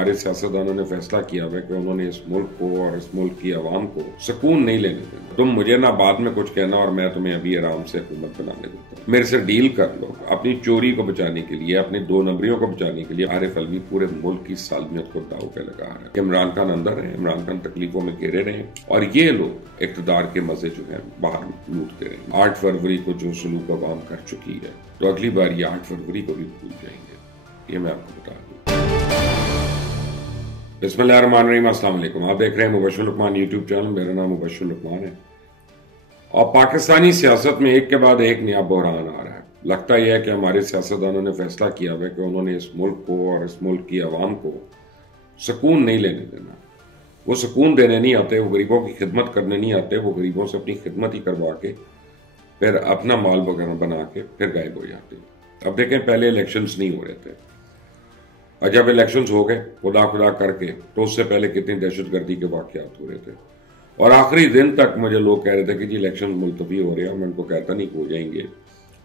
ہمارے سیاستدانوں نے فیصلہ کیا ہے کہ انہوں نے اس ملک کو اور اس ملک کی عوام کو سکون نہیں لینے دینا. تم مجھے نہ بعد میں کچھ کہنا اور میں تمہیں ابھی آرام سے حکومت بنانے دیتا ہوں. میرے سے ڈیل کر لو. اپنی چوری کو بچانے کے لیے, اپنی 2 نمبریوں کو بچانے کے لیے عارف الوی پورے ملک کی سالمیت کو داؤ پہ لگا رہا ہے. عمران خان اندر ہیں, عمران خان تکلیفوں میں گھیرے رہے ہیں اور یہ لوگ اقتدار کے مزے جو ہیں باہر لوٹتے رہے ہیں. 8 فروری کو جو سلوک عوام کر چکی ہے تو اگلی بار یہ 8 فروری کو بھی بھول جائیں گے. یہ میں آپ کو بتا دوں. بسم اللہ الرحمن الرحیم. السلام علیکم. آپ دیکھ رہے ہیں مبشر لقمان یوٹیوب چینل. میرا نام مبشر لقمان ہے اور پاکستانی سیاست میں ایک کے بعد ایک نیا بحران آ رہا ہے. لگتا یہ ہے کہ ہمارے سیاستدانوں نے فیصلہ کیا ہے کہ انہوں نے اس ملک کو اور اس ملک کی عوام کو سکون نہیں لینے دینا. وہ سکون دینے نہیں آتے, وہ غریبوں کی خدمت کرنے نہیں آتے, وہ غریبوں سے اپنی خدمت ہی کروا کے پھر اپنا مال وغیرہ بنا کے پھر غائب ہو جاتے. اب دیکھیں, پہلے الیکشنز نہیں ہو رہے تھے اور جب الیکشنز ہو گئے خدا کر کے تو اس سے پہلے کتنی دہشت گردی کے واقعات ہو رہے تھے اور آخری دن تک مجھے لوگ کہہ رہے تھے کہ جی الیکشن ملتوی ہو رہے ہیں. میں ان کو کہتا نہیں ہو جائیں گے.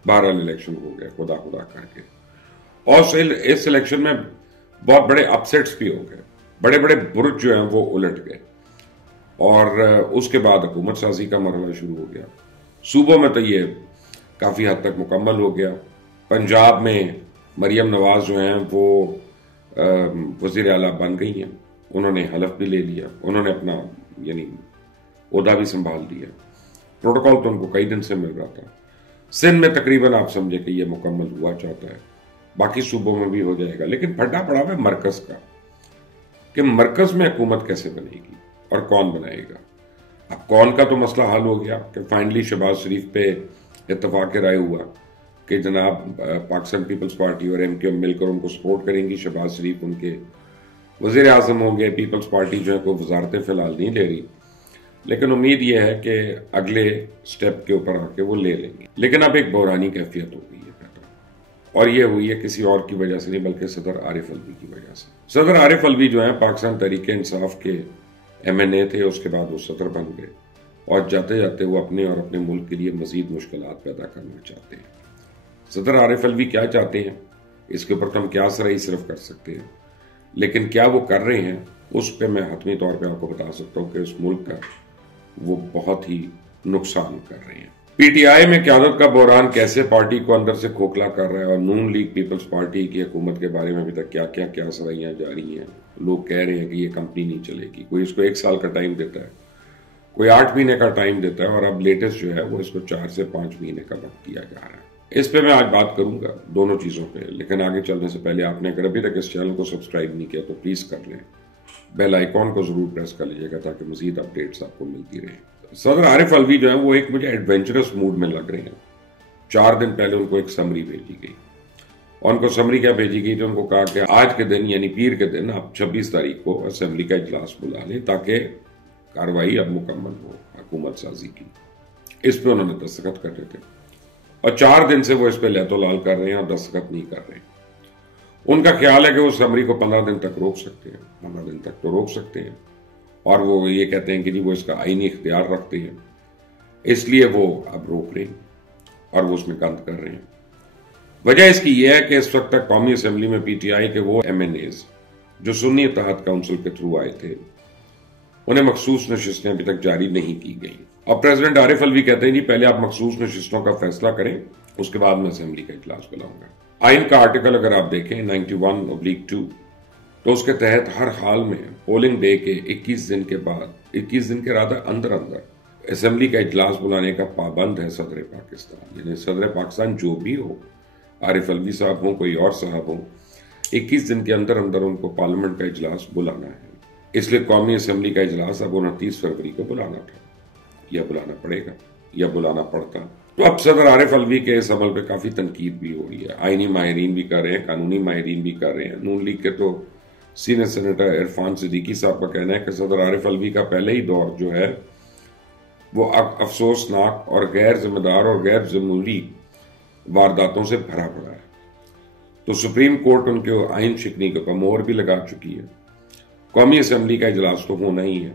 بہرحال الیکشن ہو گئے خدا کر کے اور اس الیکشن میں بہت بڑے اپسیٹس بھی ہو گئے. بڑے بڑے برج جو ہیں وہ الٹ گئے اور اس کے بعد حکومت سازی کا مرحلہ شروع ہو گیا. صوبوں میں تو یہ کافی حد تک مکمل ہو گیا. پنجاب میں مریم نواز جو ہیں وہ وزیر اعلیٰ بن گئی ہیں. انہوں نے حلف بھی لے لیا, انہوں نے اپنا عہدہ بھی سنبھال لیا. پروٹوکول تو ان کو کئی دن سے مل رہا تھا. سندھ میں تقریباً آپ سمجھے کہ یہ مکمل ہوا چاہتا ہے. باقی صوبوں میں بھی ہو جائے گا. لیکن پھڈا پڑا ہے مرکز کا کہ مرکز میں حکومت کیسے بنے گی اور کون بنائے گا. اب کون کا تو مسئلہ حل ہو گیا کہ فائنلی شہباز شریف پہ اتفاق رائے ہوا کہ جناب پاکستان پیپلز پارٹی اور ایم کیو ایم مل کر ان کو سپورٹ کریں گی. شہباز شریف ان کے وزیر اعظم ہوں گے. پیپلز پارٹی جو ہے کوئی وزارتیں فی الحال نہیں لے رہی, لیکن امید یہ ہے کہ اگلے سٹیپ کے اوپر آ کے وہ لے لیں گے. لیکن اب ایک بحرانی کیفیت ہو گئی ہے پیدا, اور یہ ہوئی ہے کسی اور کی وجہ سے نہیں بلکہ صدر عارف الوی کی وجہ سے. صدر عارف الوی جو ہیں پاکستان تحریک انصاف کے ایم این اے تھے, اس کے بعد وہ صدر بن گئے اور جاتے جاتے وہ اپنے اور اپنے ملک کے لیے مزید مشکلات پیدا کرنا چاہتے ہیں. صدر عارف الوی کیا چاہتے ہیں اس کے اوپر تو ہم کیا سرائی صرف کر سکتے ہیں, لیکن کیا وہ کر رہے ہیں اس پہ میں حتمی طور پہ آپ کو بتا سکتا ہوں کہ اس ملک کا وہ بہت ہی نقصان کر رہے ہیں. پی ٹی آئی میں قیادت کا بحران کیسے پارٹی کو اندر سے کھوکھلا کر رہا ہے اور نون لیگ پیپلز پارٹی کی حکومت کے بارے میں ابھی تک کیا سرائیاں جاری ہیں. لوگ کہہ رہے ہیں کہ یہ کمپنی نہیں چلے گی. کوئی اس کو 1 سال کا ٹائم دیتا ہے, کوئی 8 مہینے کا ٹائم دیتا ہے, اور اب لیٹسٹ جو ہے وہ اس کو 4 سے 5 مہینے کا وقت دیا جا رہا ہے. اس پہ میں آج بات کروں گا دونوں چیزوں پہ, لیکن آگے چلنے سے پہلے آپ نے اگر ابھی تک اس چینل کو سبسکرائب نہیں کیا تو پلیز کر لیں. بیل آئیکن کو ضرور پریس کر لیجیے گا تاکہ مزید اپڈیٹس آپ کو ملتی رہیں. صدر عارف الوی جو ہیں وہ ایک مجھے ایڈونچرس موڈ میں لگ رہے ہیں. 4 دن پہلے ان کو ایک سمری بھیجی گئی اور ان کو سمری کیا بھیجی گئی تو ان کو کہا کہ آج کے دن یعنی پیر کے دن آپ 26 تاریخ کو اسمبلی کا اجلاس بلا لیں تاکہ کارروائی اب مکمل ہو حکومت سازی کی. اس پہ انہوں نے دستخط کر رہے تھے اور 4 دن سے وہ اس پہ لہت و لال کر رہے ہیں اور دستخط نہیں کر رہے ہیں. ان کا خیال ہے کہ وہ سمری کو 15 دن تک روک سکتے ہیں. 15 دن تک تو روک سکتے ہیں اور وہ یہ کہتے ہیں کہ وہ اس کا آئینی اختیار رکھتے ہیں, اس لیے وہ اب روک رہے ہیں اور وہ اس میں گند کر رہے ہیں. وجہ اس کی یہ ہے کہ اس وقت تک قومی اسمبلی میں پی ٹی آئی کے وہ ایم این ایز جو سنی اتحاد کونسل کے تھرو آئے تھے انہیں مخصوص نشستیں ابھی تک جاری نہیں کی گئی. اور پریزیڈنٹ عارف الوی کہتے ہیں جی پہلے آپ مخصوص نشستوں کا فیصلہ کریں, اس کے بعد میں اسمبلی کا اجلاس بلاؤں گا. آئین کا آرٹیکل اگر آپ دیکھیں 91/2 تو اس کے تحت ہر حال میں پولنگ ڈے کے 21 دن کے بعد 21 دن کے اندر اسمبلی کا اجلاس بلانے کا پابند ہے صدر پاکستان. یعنی صدر پاکستان جو بھی ہو, عارف الوی صاحب ہوں کوئی اور صاحب ہوں, 21 دن کے اندر ان کو پارلیمنٹ کا اجلاس بلانا ہے. اس لیے قومی اسمبلی کا اجلاس اب 29 فروری کو بلانا تھا, یا بلانا پڑے گا یا بلانا پڑتا. تو اب صدر عارف الوی کے اس عمل پہ کافی تنقید بھی ہو رہی ہے. آئینی ماہرین بھی کر رہے ہیں, قانونی ماہرین بھی کر رہے ہیں. نون لیگ کے تو سینئر سینیٹر عرفان صدیقی صاحب کا کہنا ہے کہ صدر عارف الوی کا پہلے ہی دور جو ہے وہ افسوسناک اور غیر ذمہ دار اور غیر جمہوری وارداتوں سے بھرا پڑا ہے. تو سپریم کورٹ ان کے آئین شکنی کے اوپر مہر بھی لگا چکی ہے. قومی اسمبلی کا اجلاس تو ہونا ہی ہے,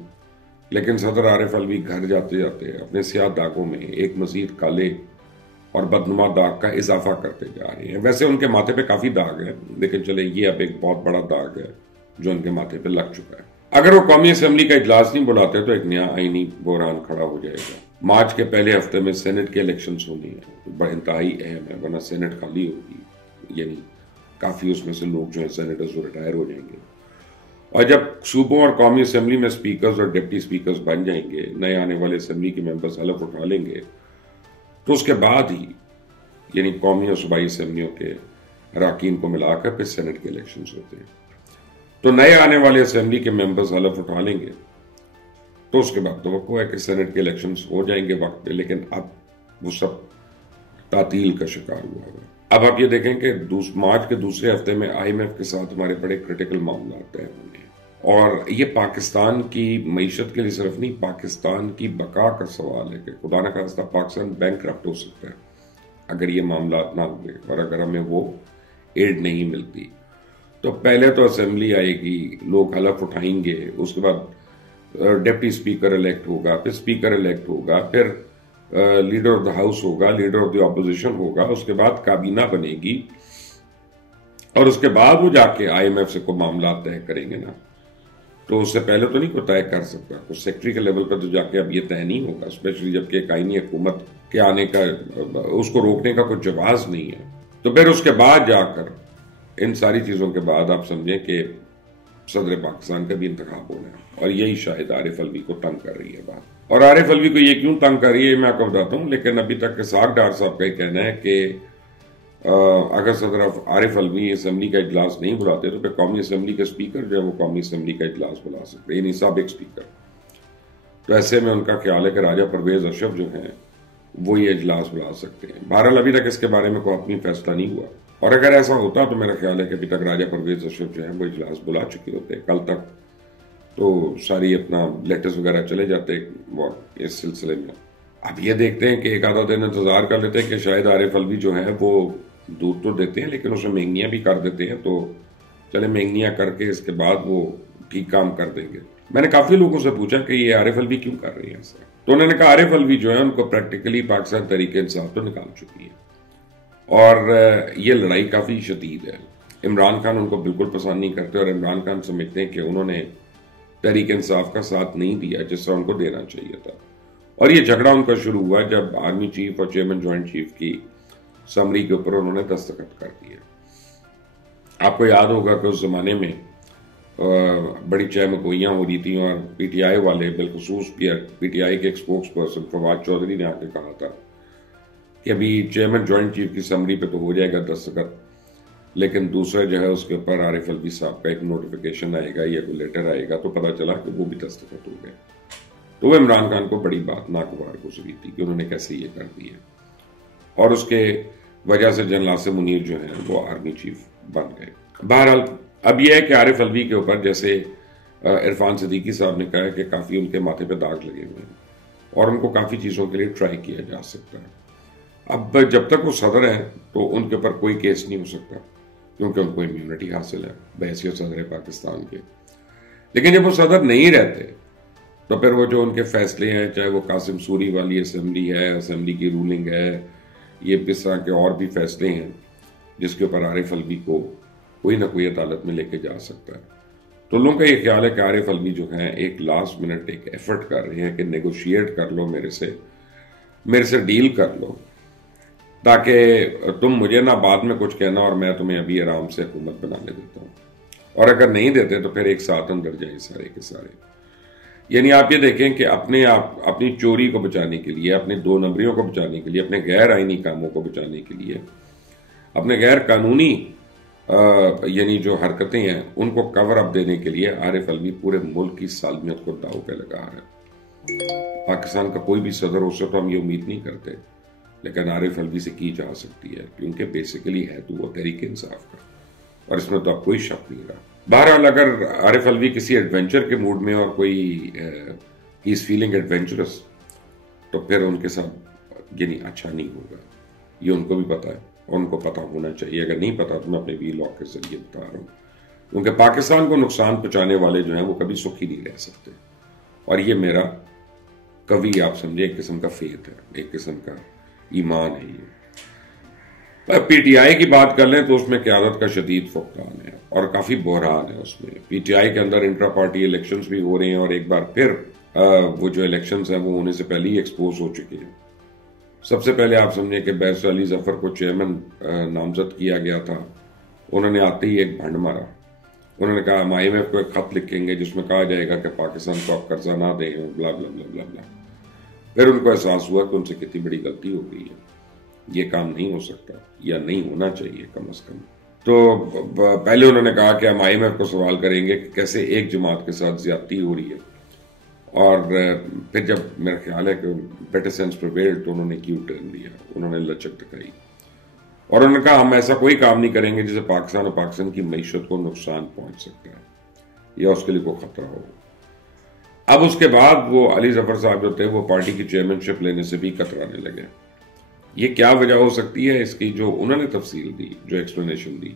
لیکن صدر عارف الوی گھر جاتے جاتے اپنے سیاہ داغوں میں ایک مزید کالے اور بدنما داغ کا اضافہ کرتے جا رہے ہیں. ویسے ان کے ماتھے پہ کافی داغ ہے, لیکن چلے یہ اب ایک بہت بڑا داغ ہے جو ان کے ماتھے پہ لگ چکا ہے۔ اگر وہ قومی اسمبلی کا اجلاس نہیں بلاتے تو ایک نیا آئینی بحران کھڑا ہو جائے گا۔ مارچ کے پہلے ہفتے میں سینٹ کے الیکشنز ہونی ہیں، بڑا انتہائی اہم ہے، ورنہ سینٹ خالی ہوگی، یعنی کافی اس میں سے لوگ جو ہیں سینیٹرز وہ ریٹائر ہو جائیں گے، اور جب صوبوں اور قومی اسمبلی میں سپیکرز اور ڈپٹی سپیکرز بن جائیں گے، نئے آنے والے اسمبلی کے ممبرز حلف اٹھا لیں گے، تو اس کے بعد ہی یعنی قومی اور صوبائی اسمبلیوں کے اراکین کو ملا کر پھر سینٹ کے الیکشنز ہوتے ہیں۔ تو نئے آنے والے اسمبلی کے ممبرز حلف اٹھا لیں گے تو اس کے بعد توقع ہے کہ سینٹ کے الیکشنز ہو جائیں گے وقت پہ، لیکن اب وہ سب تعطیل کا شکار ہوا ہے۔ اب آپ یہ دیکھیں کہ مارچ کے دوسرے ہفتے میں IMF کے ساتھ ہمارے بڑے کرٹیکل معاملات طے ہونے ہیں، اور یہ پاکستان کی معیشت کے لیے صرف نہیں، پاکستان کی بقا کا سوال ہے کہ خدا نہ خواستہ پاکستان بینک کرپٹ ہو سکتا ہے اگر یہ معاملات نہ ہوئے، اور اگر ہمیں وہ ایڈ نہیں ملتی۔ تو پہلے تو اسمبلی آئے گی، لوگ حلف اٹھائیں گے، اس کے بعد ڈپٹی اسپیکر الیکٹ ہوگا، پھر اسپیکر الیکٹ ہوگا، پھر لیڈر آف دا ہاؤس ہوگا، لیڈر آف دی اپوزیشن ہوگا، اس کے بعد کابینہ بنے گی، اور اس کے بعد وہ جا کے IMF سے کوئی معاملات طے کریں گے نا۔ تو اس سے پہلے تو نہیں کوئی طے کر سکتا، تو سیکٹری کے لیول پر تو جا کے اب یہ طے نہیں ہوگا، اسپیشلی جبکہ ایک آئینی حکومت کے آنے کا اس کو روکنے کا کوئی جواز نہیں ہے۔ تو پھر اس کے بعد جا کر ان ساری چیزوں کے بعد آپ سمجھیں کہ صدر پاکستان کا بھی انتخاب ہونا ہے، اور یہی شاید عارف الوی کو تنگ کر رہی ہے بات۔ اور عارف الوی کو یہ کیوں تنگ کر رہی ہے میں آپ کو بتاتا ہوں، لیکن ابھی تک اسحاق ڈار صاحب کا یہ کہنا ہے کہ اگر صدر عارف الوی اسمبلی کا اجلاس نہیں بلاتے تو پھر قومی اسمبلی کے اسپیکر جو ہے وہ قومی اسمبلی کا اجلاس بلا سکتے ہیں، یعنی سابق اسپیکر۔ تو ایسے میں ان کا خیال ہے کہ راجہ پرویز اشرف جو ہیں وہ یہ اجلاس بلا سکتے ہیں۔ بہرحال ابھی تک اس کے بارے میں کوئی حتمی فیصلہ نہیں ہوا، اور اگر ایسا ہوتا تو میرا خیال ہے کہ ابھی تک راجہ پرویز اشرف جو ہیں وہ اجلاس بلا چکے ہوتے کل تک، تو ساری اپنا لیٹرز وغیرہ چلے جاتے اس سلسلے میں۔ اب یہ دیکھتے ہیں کہ ایک آدھا دن انتظار کر لیتے ہیں کہ شاید عارف الوی جو ہے وہ دودھ تو دیتے ہیں لیکن اسے مہنگیاں بھی کر دیتے ہیں، تو چلے مہنگیاں کر کے اس کے بعد وہ ٹھیک کام کر دیں گے۔ میں نے کافی لوگوں سے پوچھا کہ یہ عارف الوی کیوں کر رہی ہیں ایسا، تو انہوں نے کہا عارف الوی جو ہے ان کو پریکٹیکلی پاکستان تحریک انصاف تو نکال چکی ہے، اور یہ لڑائی کافی شدید ہے۔ عمران خان ان کو بالکل پسند نہیں کرتے، اور عمران خان سمجھتے ہیں کہ انہوں نے تحریک انصاف کا ساتھ نہیں دیا جس طرح ان کو دینا چاہیے تھا، اور یہ جھگڑا ان کا شروع ہوا جب آرمی چیف اور چیئرمین جوائنٹ چیف کی سمری کے اوپر انہوں نے دستخط کر دیے۔ آپ کو یاد ہوگا کہ اس زمانے میں بڑی چہمگوئیاں ہو رہی تھیں، اور PTI والے بالخصوص PTI کے ایک اسپوکس پرسن فواد چودھری نے آ کے کہا تھا کہ ابھی چیئرمین جوائنٹ چیف کی سمری پہ تو ہو جائے گا دستخط، لیکن دوسرا جو ہے اس کے اوپر عارف الوی صاحب کا ایک نوٹیفیکیشن آئے گا یا کوئی لیٹر آئے گا، تو پتہ چلا کہ وہ بھی دستخط ہو گئے۔ تو وہ عمران خان کو بڑی بات ناگوار گزری تھی کہ انہوں نے کیسے یہ کر دیا، اور اس کے وجہ سے جنرل عاصم منیر جو ہیں وہ آرمی چیف بن گئے۔ بہرحال اب یہ ہے کہ عارف الوی کے اوپر جیسے عرفان صدیقی صاحب نے کہا کہ کافی ان کے ماتھے پہ داغ لگے ہوئے ہیں، اور ان کو کافی چیزوں کے لیے ٹرائی کیا جا سکتا ہے۔ اب جب تک وہ صدر ہیں تو ان کے اوپر کوئی کیس نہیں ہو سکتا کیونکہ ان کو امیونٹی حاصل ہے بحیثیت صدر پاکستان کے، لیکن جب وہ صدر نہیں رہتے تو پھر وہ جو ان کے فیصلے ہیں، چاہے وہ قاسم سوری والی اسمبلی ہے، اسمبلی کی رولنگ ہے، یہ اس طرح کے اور بھی فیصلے ہیں جس کے اوپر عارف الوی کو کوئی نہ کوئی عدالت میں لے کے جا سکتا ہے۔ تو لوگوں کا یہ خیال ہے کہ عارف الوی جو ہیں ایک لاسٹ منٹ ایک ایفرٹ کر رہے ہیں کہ نیگوشیٹ کر لو، میرے سے ڈیل کر لو، تاکہ تم مجھے نہ بعد میں کچھ کہنا اور میں تمہیں ابھی آرام سے حکومت بنانے دیتا ہوں، اور اگر نہیں دیتے تو پھر ایک ساتھ اندر جائیں سارے کے سارے۔ یعنی آپ یہ دیکھیں کہ اپنی چوری کو بچانے کے لیے، اپنے 2 نمبریوں کو بچانے کے لیے، اپنے غیر آئینی کاموں کو بچانے کے لیے، اپنے غیر قانونی یعنی جو حرکتیں ہیں ان کو کور اپ دینے کے لیے عارف الوی پورے ملک کی سالمیت کو داؤ پہ لگا رہا ہے۔ پاکستان کا کوئی بھی صدر ہو سکتا، ہم یہ امید نہیں کرتے، لیکن عارف الوی سے کی جا سکتی ہے کیونکہ بیسیکلی ہے تو وہ تحریک انصاف کا، اور اس میں تو اب کوئی شک نہیں رہا۔ بہرحال اگر عارف الوی کسی ایڈونچر کے موڈ میں اور کوئی ہی از فیلنگ ایڈونچرس تو پھر ان کے ساتھ یعنی اچھا نہیں ہوگا، یہ ان کو بھی پتا ہے، ان کو پتا ہونا چاہیے۔ اگر نہیں پتا تو میں اپنے وی لاگ کے ذریعے بتا رہا ہوں، کیونکہ پاکستان کو نقصان پہنچانے والے جو ہیں وہ کبھی سکھی نہیں رہ سکتے، اور یہ میرا کبھی آپ سمجھے ایک قسم کا فیتھ ہے، ایک قسم کا ایمان ہے یہ۔ پی ٹی آئی کی بات کر لیں تو اس میں قیادت کا شدید فقدان ہے اور کافی بحران ہے اس میں. پی ٹی آئی کے اندر انٹرا پارٹی الیکشنز بھی ہو رہے ہیں اور ایک بار پھر وہ جو الیکشنز ہیں وہ ہونے سے پہلے ہی ایکسپوز ہو چکے ہیں. سب سے پہلے آپ سمجھیں کہ بیرسٹر علی ظفر کو چیئرمین نامزد کیا گیا تھا. انہوں نے آتے ہی ایک بھنڈ مارا. انہوں نے کہا ہم آئی ایم ایف کو ایک خط لکھیں گے جس میں کہا جائے گا کہ پاکستان کو آپ قرضہ نہ دیں اور بلا بلا بلا بلا بلا. پھر ان کو احساس ہوا کہ ان سے کتنی بڑی غلطی ہو گئی ہے. یہ کام نہیں ہو سکتا یا نہیں ہونا چاہیے کم از کم. تو پہلے انہوں نے کہا کہ ہم آئی ایم ایف کو سوال کریں گے کہ کیسے ایک جماعت کے ساتھ زیادتی ہو رہی ہے. اور پھر جب میرا خیال ہے کہ بیٹر سینس پریویلڈ تو انہوں نے کیوں ٹرن دیا, انہوں نے لچک دکھائی اور انہوں نے کہا ہم ایسا کوئی کام نہیں کریں گے جسے پاکستان اور پاکستان کی معیشت کو نقصان پہنچ سکتا ہے یا اس کے لیے کوئی خطرہ ہو. اب اس کے بعد وہ علی ظفر صاحب جو تھے وہ پارٹی کی چیئرمین شپ لینے سے بھی کترانے لگے. یہ کیا وجہ ہو سکتی ہے اس کی جو انہوں نے تفصیل دی, جو ایکسپلینیشن دی.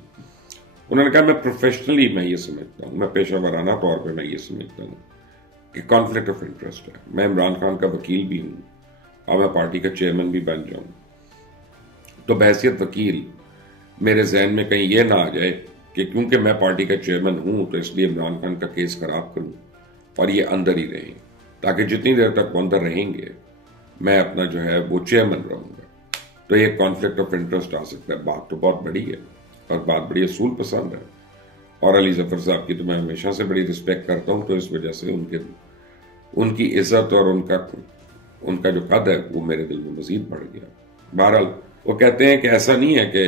انہوں نے کہا میں پروفیشنلی میں یہ سمجھتا ہوں, میں پیشہ ورانہ طور پہ میں یہ سمجھتا ہوں کہ کانفلکٹ آف انٹرسٹ ہے. میں عمران خان کا وکیل بھی ہوں اور میں پارٹی کا چیئرمین بھی بن جاؤں تو بحیثیت وکیل میرے ذہن میں کہیں یہ نہ آ جائے کہ کیونکہ میں پارٹی کا چیئرمین ہوں تو اس لیے عمران خان کا کیس خراب کروں اور یہ اندر ہی رہیں, تاکہ جتنی دیر تک وہ اندر رہیں گے میں اپنا جو ہے وہ چیئرمین رہوں گا. تو یہ کانفلکٹ آف انٹرسٹ آ سکتا ہے. بات تو بہت بڑی ہے اور بات بڑی اصول پسند ہے اور علی ظفر صاحب کی تو میں ہمیشہ سے بڑی رسپیکٹ کرتا ہوں. تو اس وجہ سے ان کی عزت اور ان کا جو قد ہے وہ میرے دل میں مزید بڑھ گیا. بہرحال وہ کہتے ہیں کہ ایسا نہیں ہے کہ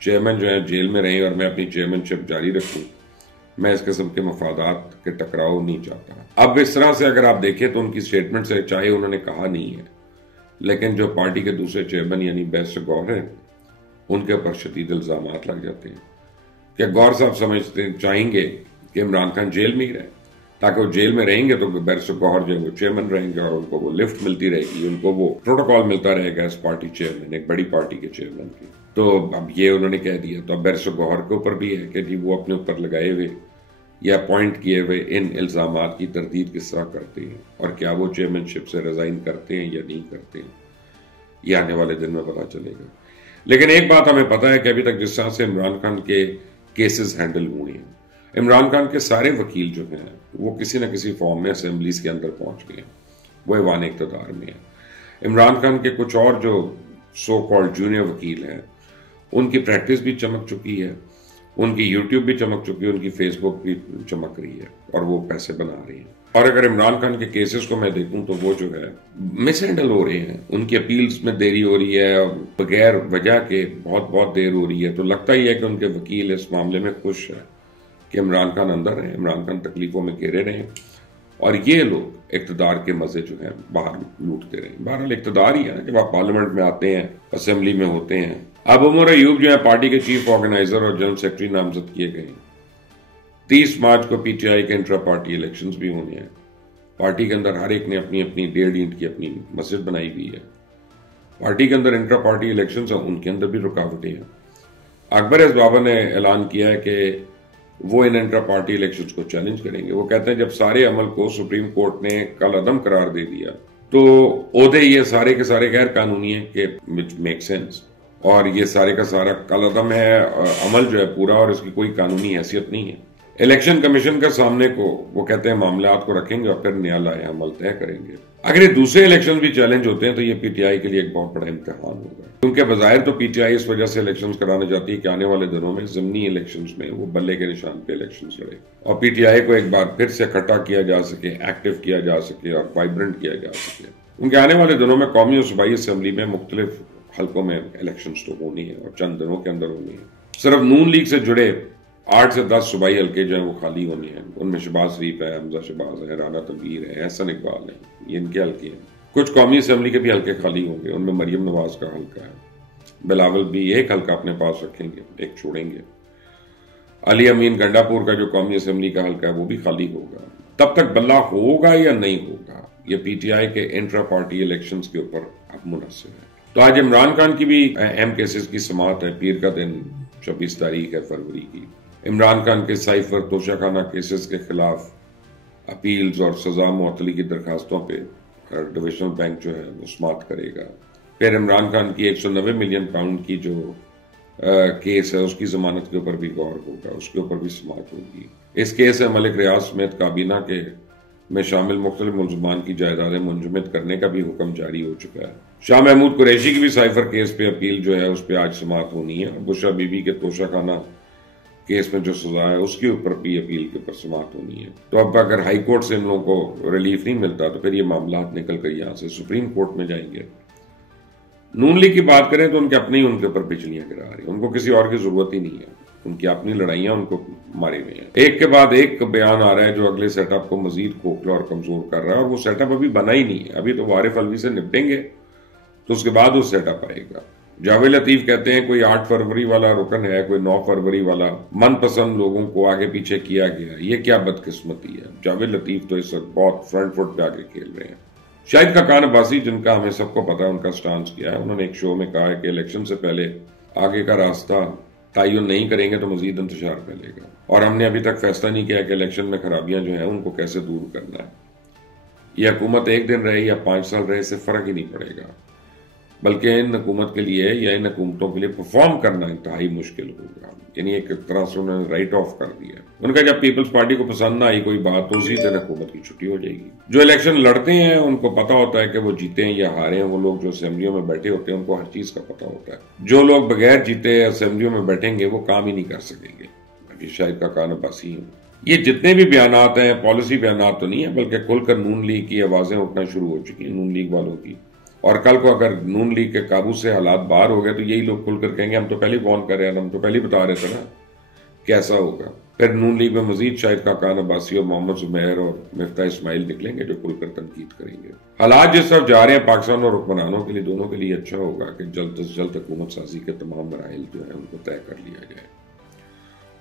چیئرمین جو ہے جیل میں رہیں اور میں اپنی چیئرمین شپ جاری رکھوں. میں اس قسم کے مفادات کے ٹکراؤ نہیں چاہتا. اب اس طرح سے اگر آپ دیکھیں تو ان کی سٹیٹمنٹ سے چاہے انہوں نے کہا نہیں ہے لیکن جو پارٹی کے دوسرے چیئرمین یعنی بیرسٹر گور ہیں ان کے اوپر شدید الزامات لگ جاتے ہیں کہ گور صاحب سمجھتے چاہیں گے کہ عمران خان جیل میں ہی رہے تاکہ وہ جیل میں رہیں گے تو بیرسٹر گور جو وہ چیئرمین رہیں گے اور ان کو وہ لفٹ ملتی رہے گی, ان کو وہ پروٹوکال ملتا رہے گا اس پارٹی چیئرمین, ایک بڑی پارٹی کے چیئرمین کی. تو اب یہ انہوں نے کہہ دیا. تو اب بیرسٹر گوہر کے اوپر بھی ہے کہ جی وہ اپنے اوپر لگائے ہوئے یا اپوائنٹ کیے ہوئے ان الزامات کی تردید کس طرح کرتے ہیں اور کیا وہ چیئرمین شپ سے ریزائن کرتے ہیں یا نہیں کرتے ہیں, یہ آنے والے دن میں پتا چلے گا. لیکن ایک بات ہمیں پتا ہے کہ ابھی تک جس طرح سے عمران خان کے کیسز ہینڈل ہوئے ہیں, عمران خان کے سارے وکیل جو ہیں وہ کسی نہ کسی فارم میں اسمبلیز کے اندر پہنچ گئے ہیں, وہ ایوان اقتدار میں ہیں. عمران خان کے کچھ اور جو سو کالڈ جونیئر وکیل ہیں ان کی پریکٹس بھی چمک چکی ہے, ان کی یوٹیوب بھی چمک چکی ہے, ان کی فیس بک بھی چمک رہی ہے اور وہ پیسے بنا رہی ہیں. اور اگر عمران خان کے کیسز کو میں دیکھوں تو وہ جو ہے مس ہینڈل ہو رہے ہیں, ان کی اپیلز میں دیری ہو رہی ہے اور بغیر وجہ کے بہت دیر ہو رہی ہے. تو لگتا ہی ہے کہ ان کے وکیل اس معاملے میں خوش ہے کہ عمران خان اندر ہیں, عمران خان تکلیفوں میں گھیرے رہے ہیں اور یہ لوگ اقتدار کے مزے جو ہیں باہر لوٹتے رہے. بہرحال اقتدار ہی ہے نا, جب آپ پارلیمنٹ میں آتے ہیں, اسمبلی میں ہوتے ہیں. اب عمر ایوب جو ہے پارٹی کے چیف آرگنائزر اور جنرل سیکرٹری نامزد کیے گئے. 30 مارچ کو پی ٹی آئی کے انٹرا پارٹی الیکشنز بھی ہونے ہیں. پارٹی کے اندر ہر ایک نے اپنی 1.5 اینٹ کی اپنی مسجد بنائی ہوئی ہے. پارٹی کے اندر انٹرا پارٹی الیکشنز ہیں, ان کے اندر بھی رکاوٹیں ہیں. اکبر ایاز بابا نے اعلان کیا ہے کہ وہ ان انٹرا پارٹی الیکشنز کو چیلنج کریں گے. وہ کہتے ہیں جب سارے عمل کو سپریم کورٹ نے کل عدم قرار دے دیا تو عہدے یہ سارے کے سارے غیر قانونی ہیں کہ which makes sense, اور یہ سارے کا سارا کل عدم ہے عمل جو ہے پورا, اور اس کی کوئی قانونی حیثیت نہیں ہے. الیکشن کمیشن کے سامنے کو وہ کہتے ہیں معاملات کو رکھیں گے اور پھر نیا لائحہ عمل طے کریں گے. اگر یہ دوسرے الیکشن بھی چیلنج ہوتے ہیں تو یہ پی ٹی آئی کے لیے ایک بہت بڑا امتحان ہوگا, کیونکہ بظاہر تو پی ٹی آئی اس وجہ سے الیکشنز کرانے جاتی ہے کہ آنے والے دنوں میں ضمنی الیکشنز میں وہ بلے کے نشان پہ الیکشنز لڑے اور پی ٹی آئی کو ایک بار پھر سے اکٹھا کیا جا سکے, ایکٹیو کیا جا سکے اور وائبرنٹ کیا جا سکے. کیونکہ آنے والے دنوں میں قومی اور صوبائی اسمبلی میں مختلف حلقوں میں الیکشنز تو ہونی ہے اور چند دنوں کے اندر ہونی ہے. صرف نون لیگ سے جڑے 8 سے 10 صوبائی حلقے جو ہیں وہ خالی ہونے ہیں. ان میں شہباز شریف ہے, حمزہ شہباز ہے, رانا تنویر ہے, احسن اقبال ہے, یہ ان کے حلقے ہیں. کچھ قومی اسمبلی کے بھی حلقے خالی ہوں گے, ان میں مریم نواز کا حلقہ ہے, بلاول بھی ایک حلقہ اپنے پاس رکھیں گے, ایک چھوڑیں گے. علی امین گنڈا پور کا جو قومی اسمبلی کا حلقہ ہے وہ بھی خالی ہوگا. تب تک بلا ہوگا یا نہیں ہوگا یہ پی ٹی آئی کے انٹرا پارٹی الیکشنز کے اوپر اب منحصر ہے. تو آج عمران خان کی بھی اہم کیسز کی سماعت ہے. پیر کا دن 26 تاریخ ہے فروری کی. عمران خان کے سائفر توشہ خانہ کیسز کے خلاف اپیلز اور سزا معطلی کی درخواستوں پہ ڈویژنل بینچ جو ہے وہ سماعت کرے گا. پھر عمران خان کی 190 ملین پاؤنڈ کی جو کیس ہے اس کی ضمانت کے اوپر بھی غور ہوگا، اس کے اوپر بھی سماعت ہوگی۔ اس کیس ہے ملک ریاض سمیت کابینہ کے میں شامل مختلف ملزمان کی جائیدادیں منجمد کرنے کا بھی حکم جاری ہو چکا ہے۔ شاہ محمود قریشی کی بھی سائفر کیس پہ اپیل جو ہے اس پہ آج سماعت ہونی ہے۔ بشرا بی بی کے توشہ خانہ کیس میں جو سزا ہے اس کے اوپر بھی اپیل کے اوپر سماعت ہونی ہے۔ تو اب اگر ہائی کورٹ سے ان لوگوں کو ریلیف نہیں ملتا تو پھر یہ معاملات نکل کر یہاں سے سپریم کورٹ میں جائیں گے۔ نون لیگ کی بات کریں تو ان کے اپنے ہی ان کے اوپر بجلیاں گرا رہی ہیں، ان کو کسی اور کی ضرورت ہی نہیں ہے، ان کی اپنی لڑائیاں ان کو مارے ہوئے ہیں۔ ایک کے بعد ایک بیان آ رہا ہے جو اگلے سیٹ اپ کو مزید کھوکھلا اور کمزور کر رہا ہے، اور وہ سیٹ اپ ابھی بنا ہی نہیں ہے۔ ابھی تو عارف الوی سے نپٹیں گے تو اس کے بعد وہ سیٹ اپ آئے گا۔ جاوید لطیف کہتے ہیں کوئی 8 فروری والا رکن ہے، کوئی 9 فروری والا، من پسند لوگوں کو آگے پیچھے کیا گیا، یہ کیا بدقسمتی ہے۔ جاوید لطیف تو اس وقت بہت فرنٹ فٹ پہ آگے کھیل رہے ہیں۔ شاہد خاقان عباسی، جن کا ہمیں سب کو پتا ہے ان کا سٹانس کیا ہے، انہوں نے ایک شو میں کہا ہے کہ الیکشن سے پہلے آگے کا راستہ تعین نہیں کریں گے تو مزید انتشار پھیلے گا، اور ہم نے ابھی تک فیصلہ نہیں کیا کہ الیکشن میں خرابیاں جو ہیں ان کو کیسے دور کرنا ہے۔ یہ حکومت 1 دن رہے یا 5 سال رہے، اس سے فرق ہی نہیں پڑے گا، بلکہ ان حکومت کے لیے یا ان حکومتوں کے لیے پرفارم کرنا انتہائی مشکل ہوگا۔ یعنی ایک طرح سے انہوں نے رائٹ آف کر دیا۔ ان کا جب پیپلز پارٹی کو پسند نہ آئی کوئی بات تو اسی دن حکومت کی چھٹی ہو جائے گی۔ جو الیکشن لڑتے ہیں ان کو پتا ہوتا ہے کہ وہ جیتے ہیں یا ہارے ہیں، وہ لوگ جو اسمبلیوں میں بیٹھے ہوتے ہیں ان کو ہر چیز کا پتا ہوتا ہے۔ جو لوگ بغیر جیتے اسمبلیوں میں بیٹھیں گے وہ کام ہی نہیں کر سکیں گے۔ ابھی شاہد خاقان عباسی ہیں، یہ جتنے بھی بیانات ہیں پالیسی بیانات تو نہیں ہیں، بلکہ کھل کر نون لیگ کی آوازیں اٹھنا شروع ہو چکی ہیں، نون لیگ والوں کی۔ اور کل کو اگر نون لیگ کے قابو سے حالات باہر ہو گئے تو یہی لوگ کھل کر کہیں گے ہم تو پہلے وارن کر رہے ہیں، ہم تو پہلے بتا رہے تھے نا کیسا ہوگا۔ پھر نون لیگ میں مزید شاہد خاقان عباسی اور محمد زبیر اور مفتاح اسماعیل نکلیں گے جو کھل کر تنقید کریں گے۔ حالات جس طرف جا رہے ہیں پاکستان اور حکمرانوں کے لیے، دونوں کے لیے اچھا ہوگا کہ جلد از جلد حکومت سازی کے تمام مراحل جو ہیں ان کو طے کر لیا جائے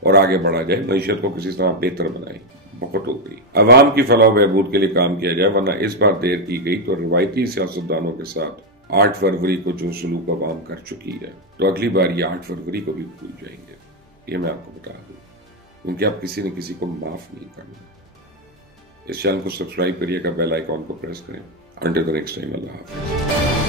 اور آگے بڑھا جائے، معیشت کو کسی طرح بہتر بنائے۔ بہت ہو گئی، عوام کی فلاح و بہبود کے لیے کام کیا جائے، ورنہ اس بار دیر کی گئی تو روایتی سیاستدانوں کے ساتھ 8 فروری کو جو سلوک عوام کر چکی ہے تو اگلی بار یہ 8 فروری کو بھی بھول جائیں گے، یہ میں آپ کو بتا دوں، کیونکہ آپ کسی نہ کسی کو معاف نہیں کرنا۔ اس چینل کو سبسکرائب کریے گا، بیل آئیکن کو پریس کریں۔ انٹل دی نیکسٹ ٹائم، اللہ حافظ۔